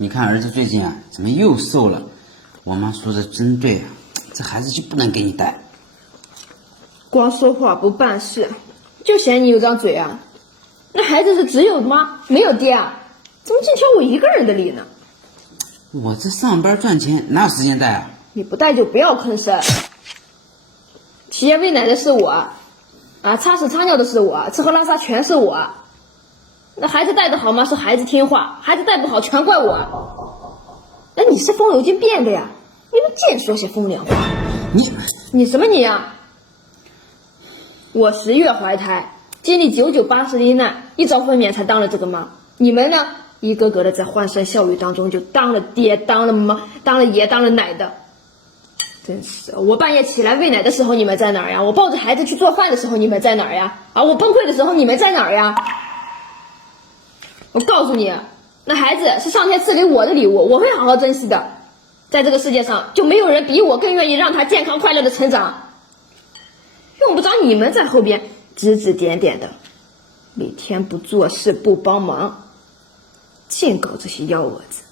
你看儿子最近啊，怎么又瘦了？我妈说的真对啊，这孩子就不能给你带。光说话不办事，就嫌你有张嘴啊！那孩子是只有妈没有爹啊？怎么净挑我一个人的理呢？我这上班赚钱，哪有时间带啊？你不带就不要吭声。起夜喂奶的是我，擦屎擦尿的是我，吃喝拉撒全是我。那孩子带的好吗？是孩子听话，孩子带不好全怪我。那你是风油精变的呀？你们净说些风凉话。你什么你呀？我10月怀胎，经历99、80罹难，一朝分娩才当了这个妈。你们呢？一个个的在欢声笑语当中就当了爹，当了妈，当了爷，当了奶的。真是，我半夜起来喂奶的时候你们在哪儿呀？我抱着孩子去做饭的时候你们在哪儿呀？我崩溃的时候你们在哪儿呀？我告诉你，那孩子是上天赐给我的礼物，我会好好珍惜的。在这个世界上，就没有人比我更愿意让他健康快乐的成长。用不着你们在后边指指点点的，每天不做事不帮忙，净搞这些幺蛾子。